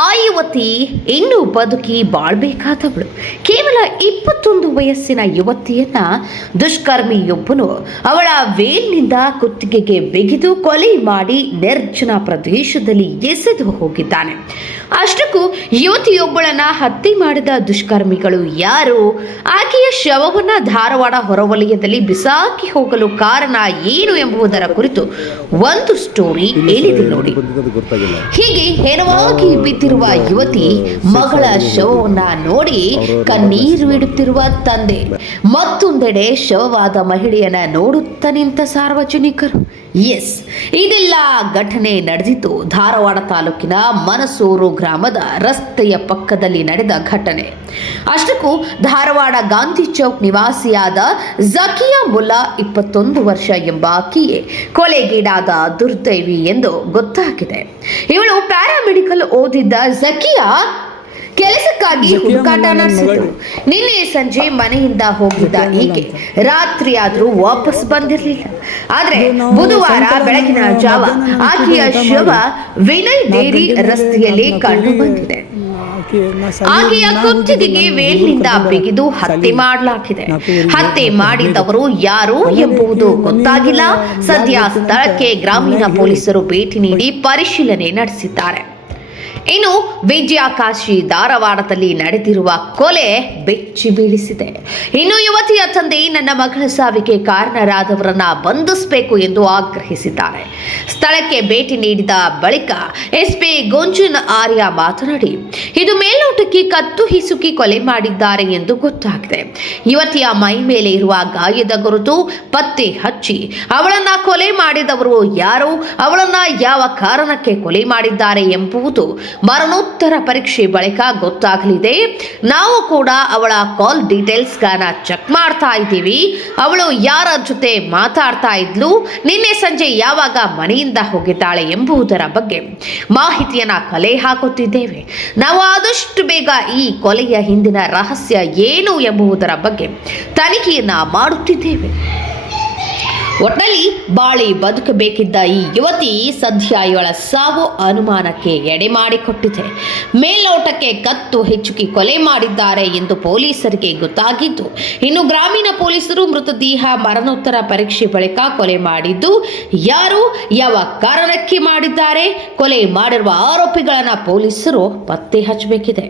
ಆ ಯುವತಿ ಇನ್ನೂ ಬದುಕಿ ಬಾಳ್ಬೇಕಾದವಳು. ಕೇವಲ 21 ವಯಸ್ಸಿನ ಯುವತಿಯನ್ನ ದುಷ್ಕರ್ಮಿಯೊಬ್ಬನು ಅವಳ ವೇಲ್ನಿಂದ ಕುತ್ತಿಗೆಗೆ ಬಿಗಿದು ಕೊಲೆ ಮಾಡಿ ನಿರ್ಜನ ಪ್ರದೇಶದಲ್ಲಿ ಎಸೆದು ಹೋಗಿದ್ದಾನೆ. ಅಷ್ಟಕ್ಕೂ ಯುವತಿಯೊಬ್ಬಳನ್ನ ಹತ್ಯೆ ಮಾಡಿದ ದುಷ್ಕರ್ಮಿಗಳು ಯಾರು, ಆಕೆಯ ಶವವನ್ನ ಧಾರವಾಡ ಹೊರವಲಯದಲ್ಲಿ ಬಿಸಾಕಿ ಹೋಗಲು ಕಾರಣ ಏನು ಎಂಬುದರ ಕುರಿತು ಒಂದು ಸ್ಟೋರಿ ಹೇಳಿದೆ ನೋಡಿ. ಹೀಗೆ ಹೆಣವಾಗಿ ಬಿದ್ದಿರುವ ಯುವತಿ ಮಗಳ ಶವವನ್ನ ನೋಡಿ ಕಣ್ಣೀರು ಇಡುತ್ತಿರುವ ತಂದೆ, ಮತ್ತೊಂದೆಡೆ ಶವವಾದ ಮಹಿಳೆಯನ್ನ ನೋಡುತ್ತಾ ನಿಂತ ಸಾರ್ವಜನಿಕರು. ಎಸ್, ಇದೆಲ್ಲ ಘಟನೆ ನಡೆದಿದ್ದು ಧಾರವಾಡ ತಾಲೂಕಿನ ಮನಸೂರು ಗ್ರಾಮದ ರಸ್ತೆಯ ಪಕ್ಕದಲ್ಲಿ ನಡೆದ ಘಟನೆ. ಅಷ್ಟಕ್ಕೂ ಧಾರವಾಡ ಗಾಂಧಿ ಚೌಕ್ ನಿವಾಸಿಯಾದ ಜಕಿಯಾ ಮುಲ್ಲಾ 21 ವರ್ಷ ಎಂಬ ಆಕೆಯೇ ಕೊಲೆಗೀಡಾದ ದುರ್ದೈವಿ ಎಂದು ಗೊತ್ತಾಗಿದೆ. ಇವಳು ಪ್ಯಾರಾಮೆಡಿಕಲ್ ಓದಿದ್ದ ಜಕಿಯಾ ಕೆಲಸಕ್ಕಾಗಿ ಹುಡುಕಾಟ ನಡೆಸಿದ್ರು. ನಿನ್ನೆ ಸಂಜೆ ಮನೆಯಿಂದ ಹೋಗಿದ್ದ ಈಕೆ ರಾತ್ರಿ ಆದ್ರೂ ವಾಪಸ್ ಬಂದಿರಲಿಲ್ಲ. ಆದ್ರೆ ಬುಧವಾರ ಬೆಳಗಿನ ಜಾವ ಆಕೆಯ ಶವ ವಿನಯ್ ಡೇರಿ ರಸ್ತೆಯಲ್ಲಿ ಕಂಡು ಬಂದಿದೆ. ಆಕೆಯ ಕುತ್ತಿಗೆಗೆ ವೇಲ್ನಿಂದ ಬಿಗಿದು ಹತ್ಯೆ ಮಾಡಲಾಗಿದೆ. ಹತ್ಯೆ ಮಾಡಿದವರು ಯಾರು ಎಂಬುದು ಗೊತ್ತಾಗಿಲ್ಲ. ಸದ್ಯ ಸ್ಥಳಕ್ಕೆ ಗ್ರಾಮೀಣ ಪೊಲೀಸರು ಭೇಟಿ ನೀಡಿ ಪರಿಶೀಲನೆ ನಡೆಸಿದ್ದಾರೆ. ಇನ್ನು ವಿಜಯಕಾಶಿ ಧಾರವಾಡದಲ್ಲಿ ನಡೆದಿರುವ ಕೊಲೆ ಬೆಚ್ಚಿ ಬೀಳಿಸಿದೆ. ಇನ್ನು ಯುವತಿಯ ತಂದೆ ನನ್ನ ಮಗಳ ಸಾವಿಗೆ ಕಾರಣರಾದವರನ್ನ ಬಂಧಿಸಬೇಕು ಎಂದು ಆಗ್ರಹಿಸಿದ್ದಾರೆ. ಸ್ಥಳಕ್ಕೆ ಭೇಟಿ ನೀಡಿದ ಬಳಿಕ ಎಸ್ಪಿ ಗೊಂಜನ್ ಆರ್ಯ ಮಾತನಾಡಿ, ಇದು ಮೇಲ್ನೋಟಕ್ಕೆ ಕತ್ತು ಹಿಸುಕಿ ಕೊಲೆ ಮಾಡಿದ್ದಾರೆ ಎಂದು ಗೊತ್ತಾಗಿದೆ. ಯುವತಿಯ ಮೈ ಮೇಲೆ ಇರುವ ಗಾಯದ ಗುರುತು ಪತ್ತೆ ಹಚ್ಚಿ ಅವಳನ್ನ ಕೊಲೆ ಮಾಡಿದವರು ಯಾರು, ಅವಳನ್ನ ಯಾವ ಕಾರಣಕ್ಕೆ ಕೊಲೆ ಮಾಡಿದ್ದಾರೆ ಎಂಬುದು ಮರಣೋತ್ತರ ಪರೀಕ್ಷೆ ಬಳಿಕ ಗೊತ್ತಾಗಲಿದೆ. ನಾವು ಕೂಡ ಅವಳ ಕಾಲ್ ಡೀಟೇಲ್ಸ್ ಗಳನ್ನ ಚೆಕ್ ಮಾಡ್ತಾ ಇದ್ದೀವಿ. ಅವಳು ಯಾರ ಜೊತೆ ಮಾತಾಡ್ತಾ ಇದ್ಲು, ನಿನ್ನೆ ಸಂಜೆ ಯಾವಾಗ ಮನೆಯಿಂದ ಹೋಗಿದ್ದಾಳೆ ಎಂಬುದರ ಬಗ್ಗೆ ಮಾಹಿತಿಯನ್ನ ಕಲೆ ಹಾಕುತ್ತಿದ್ದೇವೆ. ನಾವು ಆದಷ್ಟು ಬೇಗ ಈ ಕೊಲೆಯ ಹಿಂದಿನ ರಹಸ್ಯ ಏನು ಎಂಬುದರ ಬಗ್ಗೆ ತನಿಖೆಯನ್ನ ಮಾಡುತ್ತಿದ್ದೇವೆ. ಒಟ್ಟಲ್ಲಿ ಬಾಳಿ ಬದುಕಬೇಕಿದ್ದ ಈ ಯುವತಿ ಸದ್ಯ ಇವಳ ಸಾವು ಅನುಮಾನಕ್ಕೆ ಎಡೆ ಮಾಡಿಕೊಟ್ಟಿದೆ. ಮೇಲ್ನೋಟಕ್ಕೆ ಕತ್ತು ಹೆಚ್ಚುಕಿ ಕೊಲೆ ಮಾಡಿದ್ದಾರೆ ಎಂದು ಪೊಲೀಸರಿಗೆ ಗೊತ್ತಾಗಿದ್ದು, ಇನ್ನು ಗ್ರಾಮೀಣ ಪೊಲೀಸರು ಮೃತದೇಹ ಮರಣೋತ್ತರ ಪರೀಕ್ಷೆ ಬಳಿಕ ಕೊಲೆ ಮಾಡಿದ್ದು ಯಾರು, ಯಾವ ಕಾರಣಕ್ಕೆ ಮಾಡಿದ್ದಾರೆ, ಕೊಲೆ ಮಾಡಿರುವ ಆರೋಪಿಗಳನ್ನ ಪೊಲೀಸರು ಪತ್ತೆ ಹಚ್ಚಬೇಕಿದೆ.